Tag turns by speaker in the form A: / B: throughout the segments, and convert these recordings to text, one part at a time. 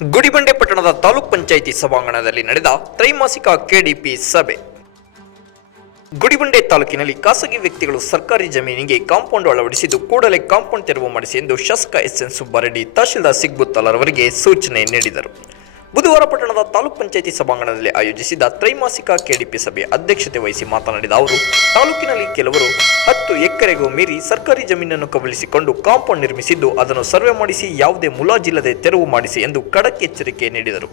A: ಗುಡಿಬಂಡೆ ಪಟ್ಟಣದ ತಾಲೂಕ್ ಪಂಚಾಯಿತಿ ಸಭಾಂಗಣದಲ್ಲಿ ನಡೆದ ತ್ರೈಮಾಸಿಕ ಕೆಡಿಪಿ ಸಭೆ. ಗುಡಿಬಂಡೆ ತಾಲೂಕಿನಲ್ಲಿ ಖಾಸಗಿ ವ್ಯಕ್ತಿಗಳು ಸರ್ಕಾರಿ ಜಮೀನಿಗೆ ಕಾಂಪೌಂಡ್ ಅಳವಡಿಸಿದ್ದು ಕೂಡಲೇ ಕಾಂಪೌಂಡ್ ತೆರವು ಮಾಡಿಸಿ ಎಂದು ಶಾಸಕ ಎಸ್ ಎನ್ ಸುಬ್ಬಾರೆಡ್ಡಿ ತಹಶೀಲ್ದಾರ್ ಸಿಗ್ಬುತ್ತಲರವರಿಗೆ ಸೂಚನೆ ನೀಡಿದರು. ಬುಧವಾರ ಪಟ್ಟಣದ ತಾಲೂಕ್ ಪಂಚಾಯಿತಿ ಸಭಾಂಗಣದಲ್ಲಿ ಆಯೋಜಿಸಿದ ತ್ರೈಮಾಸಿಕ ಕೆಡಿಪಿ ಸಭೆ ಅಧ್ಯಕ್ಷತೆ ವಹಿಸಿ ಮಾತನಾಡಿದ ಅವರು, ತಾಲೂಕಿನಲ್ಲಿ ಕೆಲವರು ಹತ್ತು ಎಕರೆಗೂ ಮೀರಿ ಸರ್ಕಾರಿ ಜಮೀನನ್ನು ಕಬಳಿಸಿಕೊಂಡು ಕಾಂಪೌಂಡ್ ನಿರ್ಮಿಸಿದ್ದು, ಅದನ್ನು ಸರ್ವೆ ಮಾಡಿಸಿ ಯಾವುದೇ ಮುಲಾಜಿಲ್ಲದೆ ತೆರವು ಮಾಡಿಸಿ ಎಂದು ಖಡಕ್ ಎಚ್ಚರಿಕೆ ನೀಡಿದರು.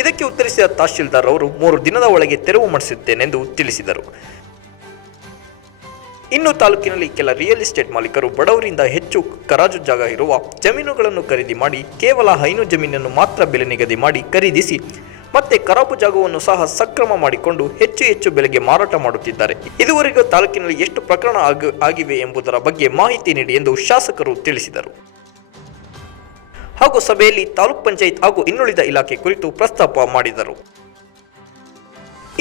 A: ಇದಕ್ಕೆ ಉತ್ತರಿಸಿದ ತಹಶೀಲ್ದಾರ್ ಅವರು, ಮೂರು ದಿನದ ಒಳಗೆ ತೆರವು ಮಾಡಿಸುತ್ತೇನೆಂದು ತಿಳಿಸಿದರು. ಇನ್ನು ತಾಲೂಕಿನಲ್ಲಿ ಕೆಲ ರಿಯಲ್ ಎಸ್ಟೇಟ್ ಮಾಲೀಕರು ಬಡವರಿಂದ ಹೆಚ್ಚು ಕರಾಜು ಜಾಗ ಇರುವ ಜಮೀನುಗಳನ್ನು ಖರೀದಿ ಮಾಡಿ ಕೇವಲ ಹೈನು ಜಮೀನನ್ನು ಮಾತ್ರ ಬೆಲೆ ನಿಗದಿ ಮಾಡಿ ಖರೀದಿಸಿ ಮತ್ತೆ ಖರಾಬು ಜಾಗವನ್ನು ಸಹ ಸಕ್ರಮ ಮಾಡಿಕೊಂಡು ಹೆಚ್ಚು ಹೆಚ್ಚು ಬೆಲೆಗೆ ಮಾರಾಟ ಮಾಡುತ್ತಿದ್ದಾರೆ. ಇದುವರೆಗೂ ತಾಲೂಕಿನಲ್ಲಿ ಎಷ್ಟು ಪ್ರಕರಣ ಆಗ- ಆಗಿವೆ ಎಂಬುದರ ಬಗ್ಗೆ ಮಾಹಿತಿ ನೀಡಿ ಎಂದು ಶಾಸಕರು ತಿಳಿಸಿದರು. ಹಾಗೂ ಸಭೆಯಲ್ಲಿ ತಾಲೂಕ್ ಪಂಚಾಯತ್ ಹಾಗೂ ಇನ್ನುಳಿದ ಇಲಾಖೆ ಕುರಿತು ಪ್ರಸ್ತಾಪ ಮಾಡಿದರು.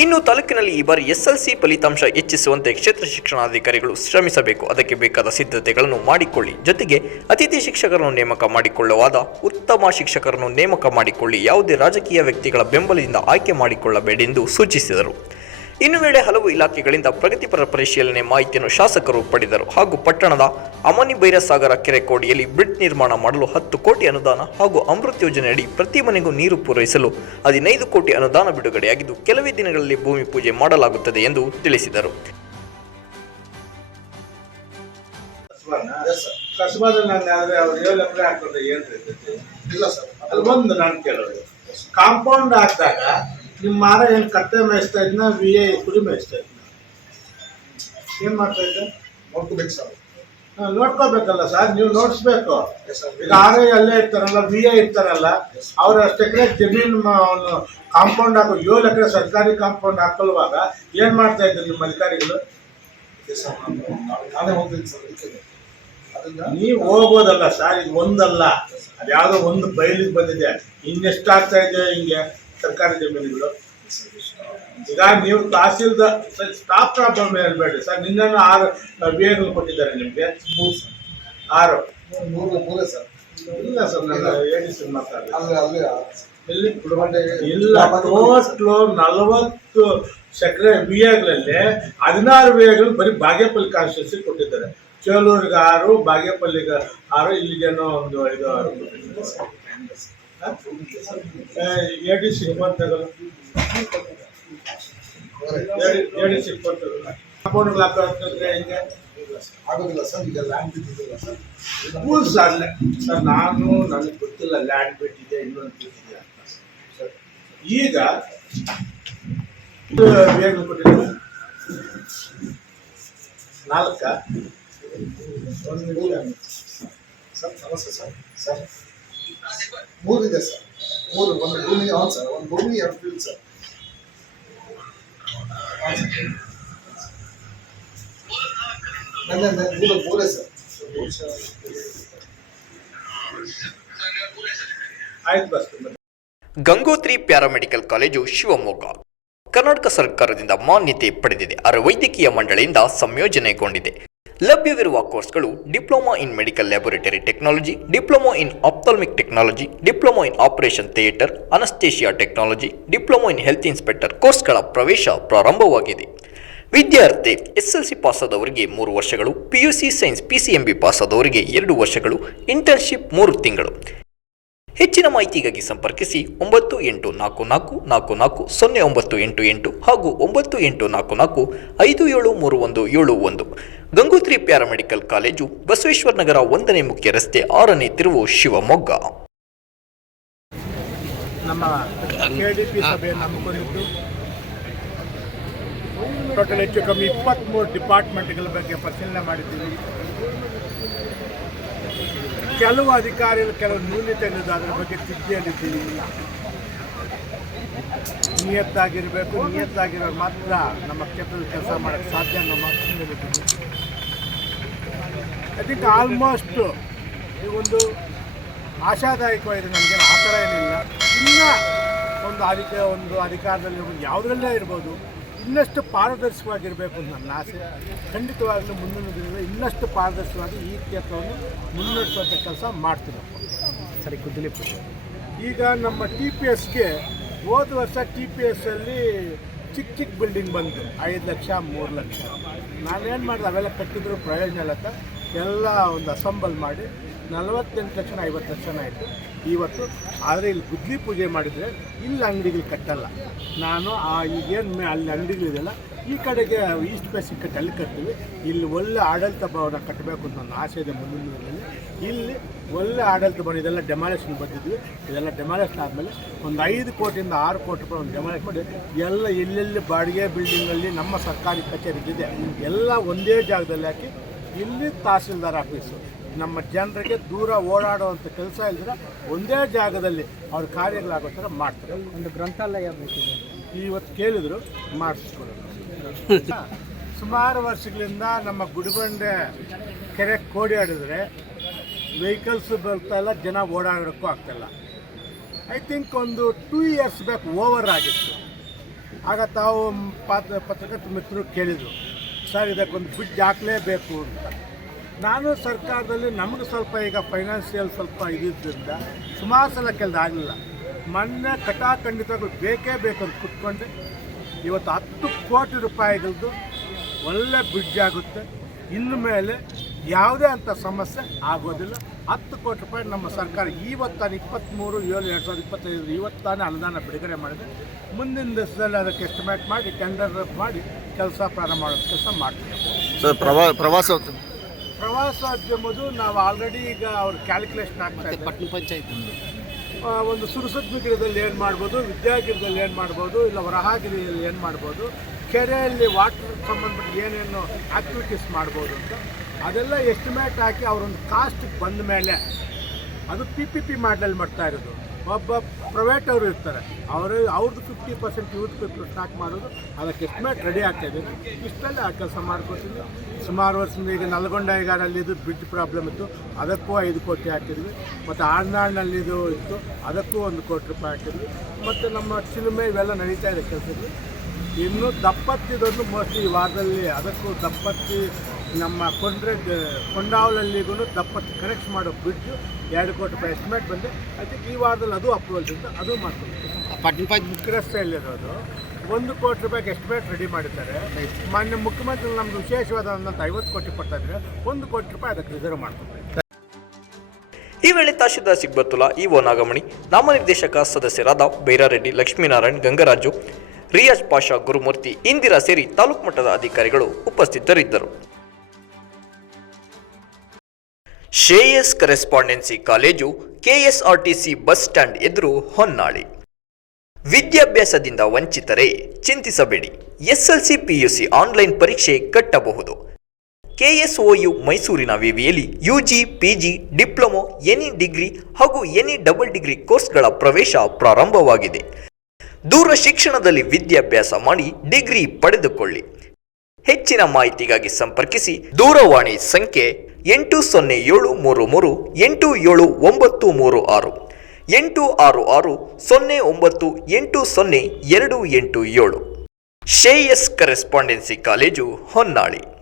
A: ಇನ್ನು ತಾಲೂಕಿನಲ್ಲಿ ಈ ಬಾರಿ ಎಸ್ಎಲ್ಸಿ ಫಲಿತಾಂಶ ಹೆಚ್ಚಿಸುವಂತೆ ಕ್ಷೇತ್ರ ಶಿಕ್ಷಣಾಧಿಕಾರಿಗಳು ಶ್ರಮಿಸಬೇಕು. ಅದಕ್ಕೆ ಬೇಕಾದ ಸಿದ್ಧತೆಗಳನ್ನು ಮಾಡಿಕೊಳ್ಳಿ. ಜೊತೆಗೆ ಅತಿಥಿ ಶಿಕ್ಷಕರನ್ನು ನೇಮಕ ಮಾಡಿಕೊಳ್ಳುವಾದ ಉತ್ತಮ ಶಿಕ್ಷಕರನ್ನು ನೇಮಕ ಮಾಡಿಕೊಳ್ಳಿ. ಯಾವುದೇ ರಾಜಕೀಯ ವ್ಯಕ್ತಿಗಳ ಬೆಂಬಲದಿಂದ ಆಯ್ಕೆ ಮಾಡಿಕೊಳ್ಳಬೇಡಿ ಎಂದು ಸೂಚಿಸಿದರು. ಇನ್ನು ವೇಳೆ ಹಲವು ಇಲಾಖೆಗಳಿಂದ ಪ್ರಗತಿಪರ ಪರಿಶೀಲನೆ ಮಾಹಿತಿಯನ್ನು ಶಾಸಕರು ಪಡೆದರು. ಹಾಗೂ ಪಟ್ಟಣದ ಅಮನಿ ಬೈರಸಾಗರ ಕೆರೆ ಕೋಡಿಯಲ್ಲಿ ಬ್ರಿಡ್ ನಿರ್ಮಾಣ ಮಾಡಲು ಹತ್ತು ಕೋಟಿ ಅನುದಾನ ಹಾಗೂ ಅಮೃತ್ ಯೋಜನೆಯಡಿ ಪ್ರತಿ ಮನೆಗೂ ನೀರು ಪೂರೈಸಲು ಹದಿನೈದು ಕೋಟಿ ಅನುದಾನ ಬಿಡುಗಡೆಯಾಗಿದ್ದು ಕೆಲವೇ ದಿನಗಳಲ್ಲಿ ಭೂಮಿ ಪೂಜೆ ಮಾಡಲಾಗುತ್ತದೆ ಎಂದು ತಿಳಿಸಿದರು.
B: ಕಾಂಪೌಂಡ್ ಹಾಕಿದಾಗ ನಿಮ್ಮ ಮಾರ ಏನು ಕತ್ತೆ ಮೇಯಿಸ್ತಾ ಇದ್ನ ವಿ ಎ ಕುರಿ ಮೇಯಿಸ್ತಾ ಇದ್ನ? ಏನ್ ಮಾಡ್ತಾ ಇದ್ದ?
C: ನೋಡ್ಕೋಬೇಕು ಸರ್.
B: ನೋಡ್ಕೋಬೇಕಲ್ಲ ಸರ್ ನೀವು ನೋಡಿಸ್ಬೇಕು. ಈಗ ಆರ್ ಐ ಅಲ್ಲೇ ಇರ್ತಾರಲ್ಲ ವಿ ಐ ಇರ್ತಾರಲ್ಲ ಅವ್ರು ಅಷ್ಟು ಎಕರೆ ಜಮೀನು ಕಾಂಪೌಂಡ್ ಹಾಕೋ ಏಳು ಎಕರೆ ಸರ್ಕಾರಿ ಕಾಂಪೌಂಡ್ ಹಾಕೊಳ್ಳುವಾಗ ಏನ್ ಮಾಡ್ತಾ ಇದ್ರು ನಿಮ್ಮ ಅಧಿಕಾರಿಗಳು?
C: ನಾನು ಹೋಗ್ತೀನಿ ಸರ್
B: ನೀವು ಹೋಗ್ಬೋದಲ್ಲ ಸರ್ ಇದು ಒಂದಲ್ಲ. ಅದ್ಯಾವುದೋ ಒಂದು ಬಯಲಿಗೆ ಬಂದಿದೆ. ಇನ್ನೆಷ್ಟು ಆಗ್ತಾ ಇದೆ ಹಿಂಗೆ? ಸರ್ಕಾರಿ ಜಮೀನುಗಳು. ಈಗ ನೀವು ತಹಸೀಲ್ದಾರ್ ಸ್ಟಾಪ್ ಪ್ರಾಬ್ಲಮ್ ಹೇಳ್ಬೇಡ್ರಿ? ಸರ್ ನಿನ್ನೆ ಆರು ಬೇಗಲು ಕೊಟ್ಟಿದ್ದಾರೆ ನಿಮಗೆ.
C: ಸರ್.
B: ಆರು.
C: ಮೂರು- ಮೂರು ಸರ್.
B: ಇಲ್ಲ ಸರ್ ನಾನು ಹೇಳಿಸಿ ಮಾತಾಡಿ
C: ಅಲ್ಲಿ ಅಲ್ಲಿ
B: ಇಲ್ಲಿ ಇಲ್ಲ ಟೋಟ್ಲು ನಲವತ್ತು ಸಕ್ಕರೆ ವಿಯಗಳಲ್ಲಿ ಹದಿನಾರು ವಿಯಗಳು ಬರೀ ಬಾಗೇಪಲ್ಲಿ ಕಾನ್ಸ್ಟಿಟ್ಯೂನ್ಸಿ ಕೊಟ್ಟಿದ್ದಾರೆ. ಚೇಲೂರಿಗೆ ಆರು ಬಾಗೇಪಲ್ಲಿಗೆ ಆರು ಇಲ್ಲಿಗೇನೋ ಒಂದು ಐದು ಆರು ಕೊಟ್ಟಿದ್ದಾರೆ. ಎ ಡಿ ಸಿ ಬಂತಗಳು ಎ ಡಿ ಸಿ ಕೊಟ್ಟರು ಕಾಂಪೌಂಡ್ಗಳು ಹಾಕೋದ್ರೆ ಹಿಂಗೆ?
C: ಆಗೋದಿಲ್ಲ ಸರ್ ಈಗ ಲ್ಯಾಂಡ್ ಬಿದ್ದಿಲ್ಲ ಸರ್.
B: ರೂಲ್ಸ್ ಅಲ್ಲ. ಸರ್ ನಾನು ನನಗೆ ಗೊತ್ತಿಲ್ಲ ಲ್ಯಾಂಡ್ ಬಿಟ್ಟಿದೆ ಇನ್ನೊಂದು ಬಿಟ್ಟಿದೆ ಅಂತ ಸರ್. ಈಗ ಏನು ಕೊಟ್ಟಿದ್ದಾರೆ? ನಾಲ್ಕ?
C: ಒಂದು ಸರ್ ನಮಸ್ತೆ ಸರ್. Sir ಮೂರಿದೆ sir. ಮೂರು ಒಂದು ಭೂಮಿ ಹೌದು ಸರ್. ಒಂದು ಭೂಮಿ ಎರಡು ಫೀಲ್ಡ್ ಸರ್. ನನ್ನ ನನ್ನ ಮೂರು ಮೂರೇ ಸರ್.
B: ಆಯ್ತು bus.
A: Gangotri paramedical college Shivamogga. Karnataka ಸರ್ಕಾರದಿಂದ ಮಾನ್ಯತೆ ಪಡೆದಿದೆ. ಅರೆ ವೈದ್ಯಕೀಯ ಮಂಡಳಿಯಿಂದ ಸಂಯೋಜನೆಗೊಂಡಿದೆ. ಲಭ್ಯವಿರುವ ಕೋರ್ಸ್ಗಳು diploma in medical laboratory technology, diploma in ophthalmic technology, diploma in operation theatre, anaesthesia technology, diploma in health inspector ಕೋರ್ಸ್ಗಳ ಪ್ರವೇಶ ಪ್ರಾರಂಭವಾಗಿದೆ. ವಿದ್ಯಾರ್ಥಿ ಎಸ್ ಎಲ್ ಸಿ ಪಾಸಾದವರಿಗೆ ಮೂರು ವರ್ಷಗಳು, P U C science, P C M B ಪಾಸಾದವರಿಗೆ ಎರಡು ವರ್ಷಗಳು, ಇಂಟರ್ನ್ಶಿಪ್ ಮೂರು ತಿಂಗಳು. ಹೆಚ್ಚಿನ ಮಾಹಿತಿಗಾಗಿ ಸಂಪರ್ಕಿಸಿ ಒಂಬತ್ತು ಎಂಟು ನಾಲ್ಕು ನಾಲ್ಕು ನಾಲ್ಕು ನಾಲ್ಕು ಸೊನ್ನೆ ಒಂಬತ್ತು ಎಂಟು ಎಂಟು ಹಾಗೂ ಒಂಬತ್ತು ಎಂಟು ನಾಲ್ಕು ನಾಲ್ಕು ಐದು ಏಳು ಮೂರು ಒಂದು ಏಳು ಒಂದು. ಗಂಗೋತ್ರಿ ಪ್ಯಾರಾಮೆಡಿಕಲ್ ಕಾಲೇಜು ಬಸವೇಶ್ವರ ನಗರ ಒಂದನೇ ಮುಖ್ಯ ರಸ್ತೆ ಆರನೇ ತಿರುವು ಶಿವಮೊಗ್ಗ.
B: ನಮ್ಮ ಟೋಟಲ್ ಹೆಚ್ಚು ಕಮ್ಮಿ ಇಪ್ಪತ್ತ್ಮೂರು ಡಿಪಾರ್ಟ್ಮೆಂಟ್ಗಳ ಬಗ್ಗೆ ಪರಿಶೀಲನೆ ಮಾಡಿದ್ದೀವಿ. ಕೆಲವು ಅಧಿಕಾರಿಗಳು ಕೆಲವು ನ್ಯೂನತೆಗಳಿದೆ ಅದರ ಬಗ್ಗೆ ತಿದ್ದಿಯಲ್ಲಿದ್ದೀವಿ. ನಿಯತ್ತಾಗಿರಬೇಕು, ನಿಯತ್ತಾಗಿರೋ ಮಾತ್ರ ನಮ್ಮ ಕ್ಷೇತ್ರದಲ್ಲಿ ಕೆಲಸ ಮಾಡೋಕ್ಕೆ ಸಾಧ್ಯ ಅನ್ನೋ ಮಾತು ಐ ಆಲ್ಮೋಸ್ಟ್ ಈ ಒಂದು ಆಶಾದಾಯಕವಾಗಿದೆ ನನಗೆ ಆ ಥರ ಏನಿಲ್ಲ. ಇನ್ನೂ ಒಂದು ಅಧಿಕ, ಒಂದು ಅಧಿಕಾರದಲ್ಲಿ ಯಾವುದರಲ್ಲೇ ಇರ್ಬೋದು. ಇನ್ನಷ್ಟು ಪಾರದರ್ಶಕವಾಗಿರಬೇಕು ಅಂತ ನನ್ನ ಆಸೆ. ಖಂಡಿತವಾಗಲೂ ಮುಂದಿನ ದಿನದಲ್ಲಿ ಇನ್ನಷ್ಟು ಪಾರದರ್ಶಕವಾಗಿ ಈ ಕ್ಷೇತ್ರವನ್ನು ಮುನ್ನಡೆಸುವಂಥ ಕೆಲಸ ಮಾಡ್ತೀನಿ
D: ಸರಿ ಪೂಜೆ.
B: ಈಗ ನಮ್ಮ ಟಿ ಪಿ ಎಸ್ಗೆ ಹೋದ ವರ್ಷ ಟಿ ಪಿ ಎಸ್ಸಲ್ಲಿ ಚಿಕ್ಕ ಚಿಕ್ಕ ಬಿಲ್ಡಿಂಗ್ ಬಂತು. ಐದು ಲಕ್ಷ ಮೂರು ಲಕ್ಷ. ನಾನೇನು ಮಾಡಿದೆ ಅವೆಲ್ಲ ಕಟ್ಟಿದ್ರು ಪ್ರಯೋಜನ ಇಲ್ಲ ಎಲ್ಲ ಒಂದು ಅಸೆಂಬಲ್ ಮಾಡಿ ನಲವತ್ತೆಂಟು ಲಕ್ಷ ಐವತ್ತು ಲಕ್ಷ ಆಯಿತು ಇವತ್ತು. ಆದರೆ ಇಲ್ಲಿ ಗುದ್ಲಿ ಪೂಜೆ ಮಾಡಿದರೆ ಇಲ್ಲಿ ಅಂಗಡಿಗಳು ಕಟ್ಟಲ್ಲ. ನಾನು ಆ ಈಗೇನು ಅಲ್ಲಿ ಅಂಗಡಿಗಳಿದೆಯಲ್ಲ ಈ ಕಡೆಗೆ ಈಸ್ಟ್ ಪ್ಯಾಸಿಕ್ ಕಟ್ಟಿ ಅಲ್ಲಿ ಕಟ್ತೀವಿ. ಇಲ್ಲಿ ಒಳ್ಳೆ ಆಡಳಿತ ಭವನ ಕಟ್ಟಬೇಕು ಅಂತ ನನ್ನ ಆಸೆ ಇದೆ ಮುಂದಿನ ದಿನದಲ್ಲಿ ಇಲ್ಲಿ ಒಳ್ಳೆ ಆಡಳಿತ ಭವನ, ಇದೆಲ್ಲ ಡೆಮಾಲೇಷನ್ ಬಂದಿದ್ವಿ. ಇದೆಲ್ಲ ಡೆಮಾಲೇಷನ್ ಆದಮೇಲೆ ಒಂದು ಐದು ಕೋಟಿಯಿಂದ ಆರು ಕೋಟಿ ರೂಪಾಯಿ ಒಂದು ಡೆಮಾಲೇಷನ್ ಮಾಡಿ ಎಲ್ಲ ಎಲ್ಲೆಲ್ಲಿ ಬಾಡಿಗೆ ಬಿಲ್ಡಿಂಗಲ್ಲಿ ನಮ್ಮ ಸರ್ಕಾರಿ ಕಚೇರಿ ಇದೆ, ಎಲ್ಲ ಒಂದೇ ಜಾಗದಲ್ಲಿ ಹಾಕಿ ಇಲ್ಲಿ ತಹಸೀಲ್ದಾರ್ ಆಫೀಸು ನಮ್ಮ ಜನರಿಗೆ ದೂರ ಓಡಾಡುವಂಥ ಕೆಲಸ ಇಲ್ಲದ್ರೆ ಒಂದೇ ಜಾಗದಲ್ಲಿ ಅವ್ರ ಕಾರ್ಯಗಳಾಗೋ ಥರ ಮಾಡ್ತಾರೆ.
D: ಒಂದು ಗ್ರಂಥಾಲಯ ಬೇಕಿದೆ.
B: ಇವತ್ತು ಕೇಳಿದ್ರು ಮಾಡಿಸ್ಕೊಡೋದು ಸುಮಾರು ವರ್ಷಗಳಿಂದ ನಮ್ಮ ಗುಡಿಬಂಡೆ ಕೆರೆ ಕೋಡಿ ಆಡಿದ್ರೆ ವೆಹಿಕಲ್ಸ್ ಬರ್ತಾ ಇಲ್ಲ ಜನ ಓಡಾಡೋಕ್ಕೂ ಆಗ್ತಾಯಿಲ್ಲ ಐ ಥಿಂಕ್ ಒಂದು ಟೂ ಇಯರ್ಸ್ ಬ್ಯಾಕ್ ಓವರ್ ಆಗಿತ್ತು. ಆಗ ತಾವು ಪಾತ್ರ ಪತ್ರಕರ್ತ ಮಿತ್ರರು ಕೇಳಿದರು ಸರ್ ಇದಕ್ಕೊಂದು ಬ್ರಿಡ್ಜ್ ಹಾಕಲೇಬೇಕು ಅಂತ. ನಾನು ಸರ್ಕಾರದಲ್ಲಿ ನಮಗೆ ಸ್ವಲ್ಪ ಈಗ ಫೈನಾನ್ಷಿಯಲ್ ಸ್ವಲ್ಪ ಇದ್ದಿದ್ದರಿಂದ ಸುಮಾರು ಸಲ ಕೆಲಸ ಆಗಲಿಲ್ಲ. ಮೊನ್ನೆ ಕಟಾಖಂಡಿತಗಳು ಬೇಕೇ ಬೇಕಂತ ಕುತ್ಕೊಂಡೆ. ಇವತ್ತು ಹತ್ತು ಕೋಟಿ ರೂಪಾಯಿಗಳದ್ದು ಒಳ್ಳೆ ಬ್ರಿಡ್ಜ್ ಆಗುತ್ತೆ. ಇನ್ನು ಮೇಲೆ ಯಾವುದೇ ಅಂಥ ಸಮಸ್ಯೆ ಆಗೋದಿಲ್ಲ. ಹತ್ತು ಕೋಟಿ ರೂಪಾಯಿ ನಮ್ಮ ಸರ್ಕಾರ ಇವತ್ತಾನೆ ಇಪ್ಪತ್ತ್ಮೂರು ಏಳು ಎರಡು ಸಾವಿರದ ಇಪ್ಪತ್ತೈದು ಇವತ್ತಾನೆ ಅನುದಾನ ಬಿಡುಗಡೆ ಮಾಡಿದೆ. ಮುಂದಿನ ದಿವಸದಲ್ಲಿ ಅದಕ್ಕೆ ಎಸ್ಟಿಮೇಟ್ ಮಾಡಿ ಟೆಂಡರ್ ಮಾಡಿ ಕೆಲಸ ಪ್ರಾರಂಭ ಮಾಡೋ ಕೆಲಸ ಮಾಡ್ತೀವಿ.
E: ಸರ್, ಪ್ರವಾ, ಪ್ರವಾಸೋದ್ಯಮ.
B: ಪ್ರವಾಸೋದ್ಯಮದು ನಾವು ಆಲ್ರೆಡಿ ಈಗ ಅವ್ರ ಕ್ಯಾಲ್ಕುಲೇಷನ್ ಆಗ್ತಾ ಇದೆ.
D: ಪಟ್ಟಣ ಪಂಚಾಯತ್
B: ಒಂದು. ಒಂದು ಸುರಸದ್ಮಿಗಿರದಲ್ಲಿ ಏನು ಮಾಡ್ಬೋದು ವಿದ್ಯಾಗಿರದಲ್ಲಿ ಏನು ಮಾಡ್ಬೋದು ಇಲ್ಲ ವರಹಾಗಿರಿಯಲ್ಲಿ ಏನು ಮಾಡ್ಬೋದು ಕೆರೆಯಲ್ಲಿ ವಾಟರ್ ಸಂಬಂಧಪಟ್ಟ ಏನೇನು ಆ್ಯಕ್ಟಿವಿಟೀಸ್ ಮಾಡ್ಬೋದು ಅಂತ ಅದೆಲ್ಲ ಎಸ್ಟಿಮೇಟ್ ಹಾಕಿ ಅವರೊಂದು ಕಾಸ್ಟ್ ಬಂದ ಮೇಲೆ ಅದು ಪಿ ಪಿ ಪಿ ಮಾಡಲಲ್ಲಿ ಮಾಡ್ತಾ ಇರೋದು. ಒಬ್ಬ ಪ್ರೈವೇಟ್ ಅವರು ಇರ್ತಾರೆ. ಅವರು ಅವ್ರದ್ದು fifty percent youth paper stock ಮಾಡೋದು. ಅದಕ್ಕೆ ಎಸ್ಟಿಮೇಟ್ ರೆಡಿ ಆಗ್ತಾ ಇದೆ. ಇಷ್ಟಲ್ಲೇ ಆ ಕೆಲಸ ಮಾಡ್ಕೊತೀವಿ ಸುಮಾರು ವರ್ಷದಿಂದ ಈಗ ನಲ್ಗೊಂಡ ಈಗಾರಲ್ಲಿ ಇದು ಬ್ರಿಡ್ಜ್ ಪ್ರಾಬ್ಲಮ್ ಇತ್ತು. ಅದಕ್ಕೂ ಐದು ಕೋಟಿ ಹಾಕಿದ್ವಿ. ಮತ್ತು ಆಳ್ನಾಳ್ನಲ್ಲಿ ಇದು ಇತ್ತು. ಅದಕ್ಕೂ ಒಂದು ಕೋಟಿ ರೂಪಾಯಿ ಹಾಕಿದ್ವಿ. ಮತ್ತು ನಮ್ಮ ಚಿಲುಮೆ ಇವೆಲ್ಲ ನಡೀತಾ ಇದೆ ಕೆಲಸದಲ್ಲಿ ಇನ್ನು ದಪ್ಪತ್ತಿದೊಂದು ಮೋಸ್ಟ್ಲಿ ಈ ವಾರದಲ್ಲಿ ಅದಕ್ಕೂ ದಪ್ಪತ್ತಿ ನಮ್ಮ ಕೊಂಡ್ರೆ ಕೊಂಡಾವಲಲ್ಲಿಗೂ ದಪ್ಪ ಕನೆಕ್ಟ್ ಮಾಡೋ ಬ್ರಿಡ್ಜು ಎರಡು ಕೋಟಿ ರೂಪಾಯಿ ಎಸ್ಟಿಮೇಟ್ ಬಂದು ಅದಕ್ಕೆ ಈ ವಾರದಲ್ಲಿ ಅದು ಅಪ್ರೂವಲ್ ಸಿಗುತ್ತೆ ಅದು ಮಾಡ್ತೀವಿ. ಮುಖ್ಯ ರಸ್ತೆಯಲ್ಲಿರೋದು ಒಂದು ಕೋಟಿ ರೂಪಾಯಿಗೆ ಎಸ್ಟಿಮೇಟ್ ರೆಡಿ ಮಾಡಿದ್ದಾರೆ. ಮಾನ್ಯ ಮುಖ್ಯಮಂತ್ರಿ ನಮ್ಗೆ ವಿಶೇಷವಾದಂಥ ಐವತ್ತು ಕೋಟಿ ಕೊಡ್ತಾ ಇದ್ರೆ ಒಂದು ಕೋಟಿ ರೂಪಾಯಿ ಅದಕ್ಕೆ ರಿಸರ್ವ್ ಮಾಡ್ತಾರೆ
A: ಈ ವೇಳೆ ತಹಶೀಲ್ದಾರ್ ಸಿಗ್ಬತ್ತುಲಾ ಇಒ ನಾಗಮಣಿ ನಾಮನಿರ್ದೇಶಕ ಸದಸ್ಯರಾದ ಬೈರಾರೆಡ್ಡಿ ಲಕ್ಷ್ಮೀನಾರಾಯಣ್ ಗಂಗರಾಜು ರಿಯಾಜ್ ಪಾಷಾ ಗುರುಮೂರ್ತಿ ಇಂದಿರಾ ಸೇರಿ ತಾಲೂಕು ಮಟ್ಟದ ಅಧಿಕಾರಿಗಳು ಉಪಸ್ಥಿತರಿದ್ದರು. Shreyas correspondence college KSRTC bus stand ಎದುರು ಹೊನ್ನಾಳಿ. ವಿದ್ಯಾಭ್ಯಾಸದಿಂದ ವಂಚಿತರೇ, ಚಿಂತಿಸಬೇಡಿ. ಎಸ್ಎಲ್ಸಿ, ಪಿಯುಸಿ ಆನ್ಲೈನ್ ಪರೀಕ್ಷೆ ಕಟ್ಟಬಹುದು. ಕೆಎಸ್ಒಯು ಮೈಸೂರಿನ ವಿವಿಯಲ್ಲಿ UG, PG, diploma any degree ಹಾಗೂ ಎನಿ ಡಬಲ್ ಡಿಗ್ರಿ ಕೋರ್ಸ್ಗಳ ಪ್ರವೇಶ ಪ್ರಾರಂಭವಾಗಿದೆ. ದೂರ ಶಿಕ್ಷಣದಲ್ಲಿ ವಿದ್ಯಾಭ್ಯಾಸ ಮಾಡಿ ಡಿಗ್ರಿ ಪಡೆದುಕೊಳ್ಳಿ. ಹೆಚ್ಚಿನ ಮಾಹಿತಿಗಾಗಿ ಸಂಪರ್ಕಿಸಿ ದೂರವಾಣಿ ಸಂಖ್ಯೆ ಎಂಟು ಸೊನ್ನೆ ಏಳು ಮೂರು ಮೂರು, ಎಂಟು ಏಳು ಒಂಬತ್ತು ಮೂರು ಆರು. ಎಂಟು ಆರು ಆರು, ಸೊನ್ನೆ ಒಂಬತ್ತು, ಎಂಟು ಸೊನ್ನೆ ಎರಡು ಎಂಟು ಏಳು. Shreyas correspondence college Honnali.